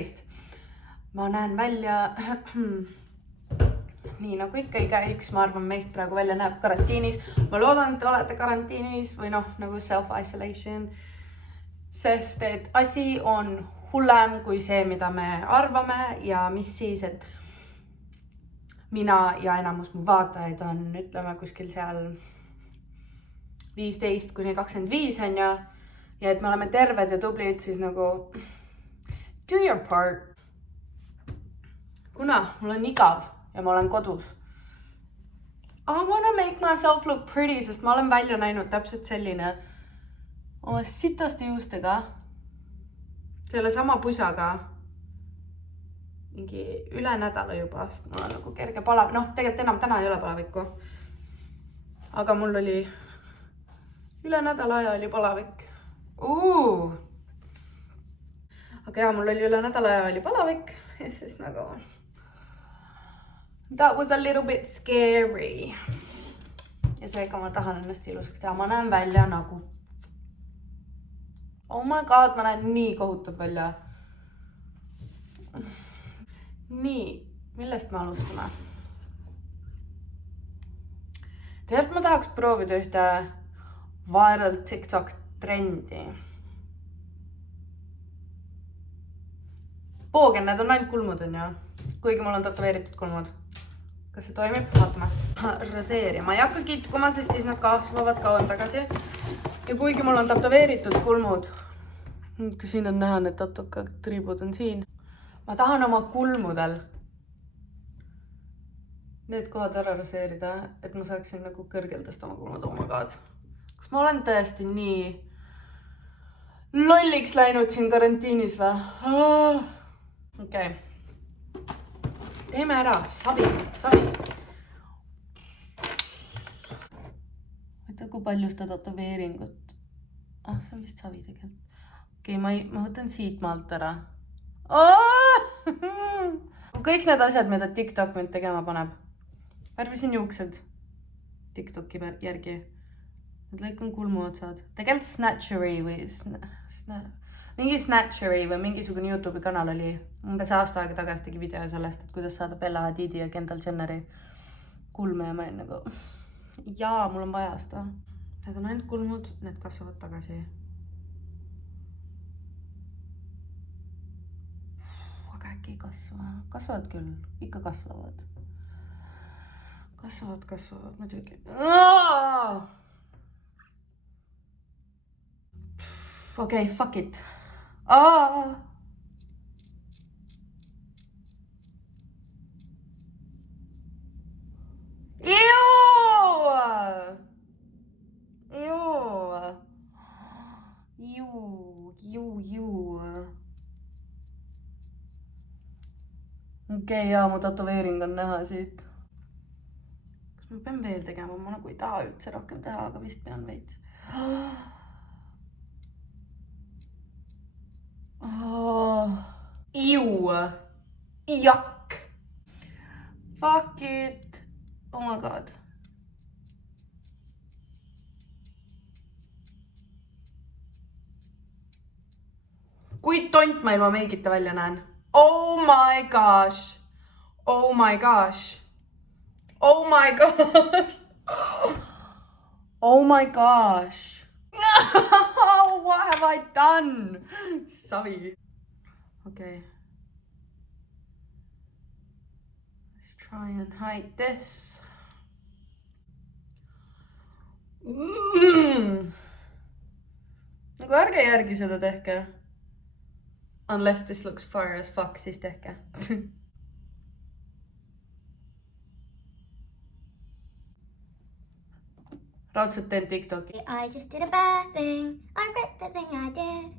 tervist! Ma näen välja nii nagu ikka igaüks, ma arvan, meist praegu välja näeb karantiinis. Ma loodan, et olete karantiinis või nagu self-isolation, sest et asi on hullem kui see, mida me arvame ja mis siis, et mina ja enamus mu vaatajaid on, ütleme, kuskil seal 15 kuni 25 on ja et me oleme terved ja tublid, siis nagu do your part. Kuna mul on igav ja ma olen kodus, I wanna make myself look pretty, sest ma olen välja näinud täpselt selline oma sitaste juustega, selle sama pusaga, mingi üle nädala juba, sest mul on nagu kerge palavik, tegelikult enam täna ei ole palavikku, aga mul oli üle nädala aja oli palavik. Aga jaa, mul oli üle nädala aja oli palavik ja siis nagu that was a little bit scary. Ja seega ma tahan ennast ilusaks teha. Ma näen välja nagu oh my god, ma näen nii kohutav välja. Nii, millest me alustame? Tegelikult ma tahaks proovida ühte viral TikTok trendi. Poogen, need on ainult kulmud on ja. Kuigi mul on tätoveeritud kulmud. Kas see toimib? Vaatame. Raseeri. Ma ei hakka kitkuma, sest siis nad kasvavad kauem tagasi. Ja kuigi mul on tätoveeritud kulmud, kui siin on näha, need tatokad triibud on siin. Ma tahan oma kulmudel need kohad ära raseerida, et ma saaksin nagu kõrgeldast oma kulmud. Oh my god. Kas ma olen tõesti nii lolliks läinud siin karantiinis või? Okei. Teeme ära. Savi. Võta, kui palju seda tätoveeringut. See on vist savi tegelikult. Okei, ma võtan siit maalt ära. Kui kõik need asjad, mida TikTok mind tegema paneb. Värvisin juuksed TikToki järgi. Nüüd lõikan kulmu otsad. Tegelikult Snatchery või mingi Snatchery või mingisugune YouTube'i kanal oli. Umbes aasta aega tagasi tegi video sellest, et kuidas saada Bella Hadidi ja Kendall Jenneri kulme ja ma olin nagu jaa, mul on vaja seda. Need on ainult kulmud, need kasvavad tagasi. Aga äkki ei kasva. Kasvavad küll, ikka kasvavad. Kasvavad, muidugi. Okei, fuck it. Okei, jaa, mu tätoveering on näha siit. Kas ma pean veel tegema? Ma nagu ei taha üldse rohkem teha, aga vist pean veits. Yuck. Fuck it. Oh my god. Kui tont ma ilma meigita välja näen. Oh my gosh. Oh my gosh. Oh my gosh. Oh my gosh. What have I done? Savi. Okay. Let's try and hide this. Nagu ärge järgi seda tehke. Unless this looks fire as fuck, siis tehke. Raudselt teen TikToki. I just did a bad thing. I regret the thing I did.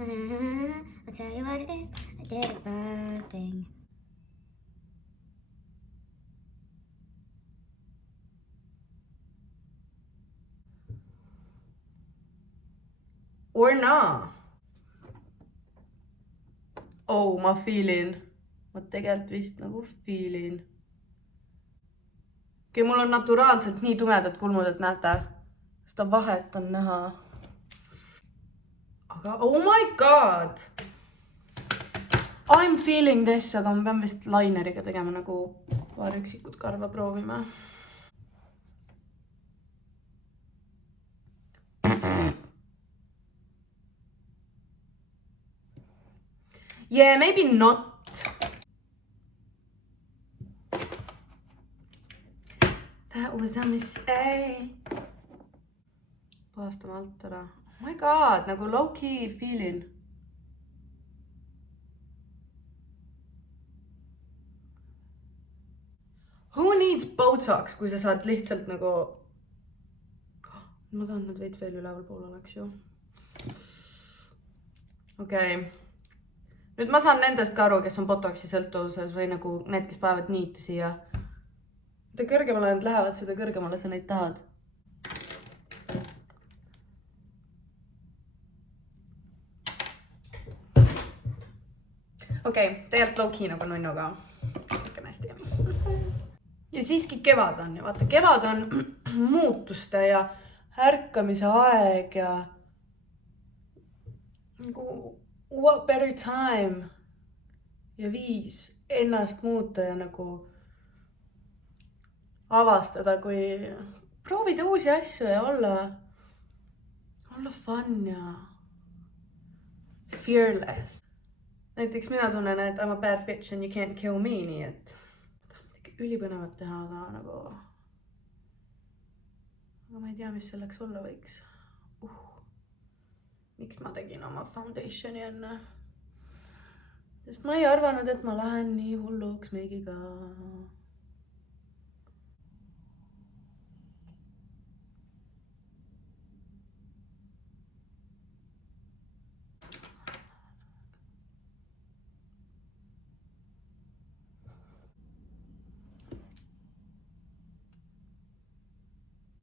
I'll tell you what it is. I did a bad thing. Or not. Oh, ma feelin. Ma tegelikult vist nagu feelin. Okei, mul on naturaalselt nii tumedad kulmud, et näete. Seda vahet on näha. Aga oh my god. I'm feeling this, aga ma pean vist lineriga tegema nagu paar üksikut karva proovima. Yeah, maybe not. That was a mistake. Paastame alt ära. Oh my god, nagu low-key feeling. Who needs Botox, kui sa saad lihtsalt nagu... Ma tahan nad veid veel üleval pool oleks ju. Okei. Nüüd ma saan nendest ka aru, kes on Botoxi sõltuvuses või nagu need, kes paevad niiti siia. Mida kõrgemale nad lähevad, seda kõrgemale sa neid tahad. Okei, tegelikult low-key nagu nunnuga. Ikka hästi. Ja siiski kevad on ja vaata, kevad on muutuste ja ärkamise aeg ja nagu what better time ja viis ennast muuta ja nagu avastada, kui proovida uusi asju ja olla fun ja fearless. Näiteks mina tunnen, et I'm a bad bitch and you can't kill me, nii et ülipõnevat teha, aga nagu... Aga ma ei tea, mis selleks olla võiks. Miks ma tegin oma foundationi enne? Sest ma ei arvanud, et ma lähen nii hulluks meigiga.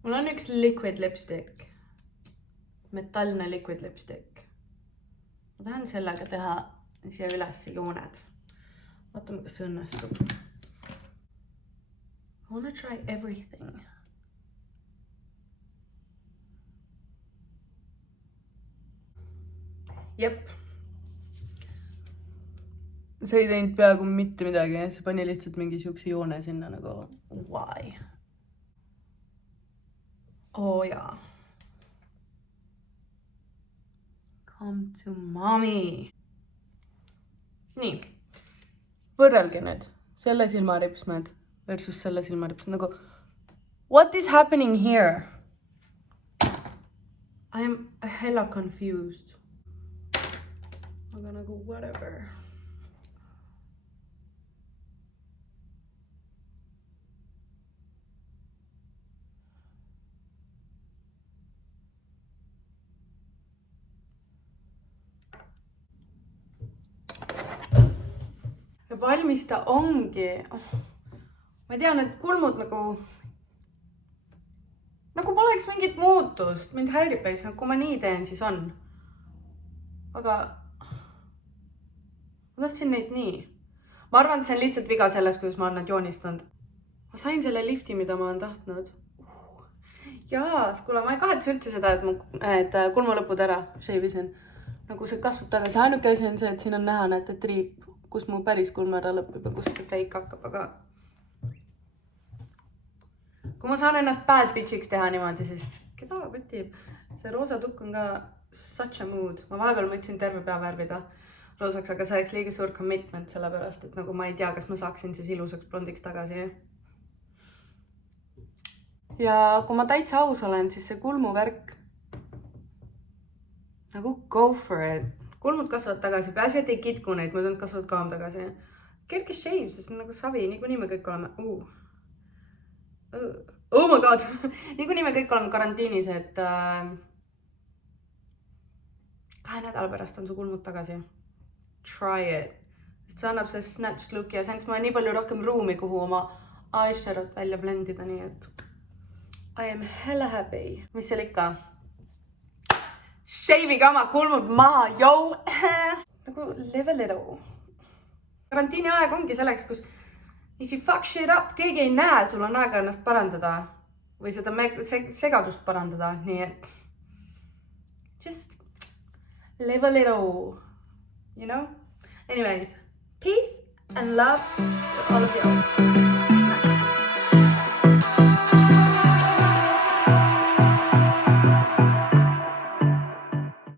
Mul on üks liquid lipstick. Metallne liquid lipstick. Ma tahan sellega teha siia üles jooned. Vaatame, kas see õnnestub. I wanna try everything. Jep. See ei teinud peaaegu mitte midagi. See pani lihtsalt mingi siukse joone sinna nagu why? Oh jaa. Come to mommy. Nii. Võrrelge nüüd. Selle silmaripsmed versus selle silmaripsmed. Nagu, what is happening here? I am hella confused. Aga nagu, whatever. Ja valmis ta ongi. Ma tean, et kulmud nagu poleks mingit muutust. Mind häirib veits, kui ma nii teen, siis on. Aga ma tahtsin neid nii. Ma arvan, et see on lihtsalt viga selles, kuidas ma olen nad joonistanud. Ma sain selle lifti, mida ma olen tahtnud. Jaas, kuule, ma ei kahetse üldse seda, et mu kulmulõpud ära shavisin. Nagu see kasvab tagasi. Ainuke asi on see, et siin on näha, et triip, kus mu päris kulm ära lõpeb ja kus see fake hakkab, aga kui ma saan ennast bad bitchiks teha niimoodi, siis keda võtib? See roosa tukk on ka such a mood. Ma vahepeal mõtlesin terve pea värvida roosaks, aga see oleks liiga suur commitment sellepärast, et nagu ma ei tea, kas ma saaksin siis ilusaks blondiks tagasi. Ja kui ma täitsa aus olen, siis see kulmuvärk nagu go for it. Kulmud kasvavad tagasi, peaasi, et ei kitku neid, muidu nad kasvavad kaam tagasi. Kerge shave, sest nagu savi, niikuinii me kõik oleme... Oh my god! Niikuinii me kõik oleme karantiinis, et 2 nädala pärast on su kulmud tagasi. Try it. See annab see snatched look ja see on nii palju rohkem ruumi, kuhu oma eyeshadowt välja blendida, nii et I am hella happy. Mis seal ikka? Shave'iga oma kulmud maha, joo! Nagu live a little. Karantiini aeg ongi selleks, kus if you fuck shit up, keegi ei näe, sul on aega ennast parandada või seda segadust parandada, nii et just live a little, you know? Anyways, Peace and love to all of y'all.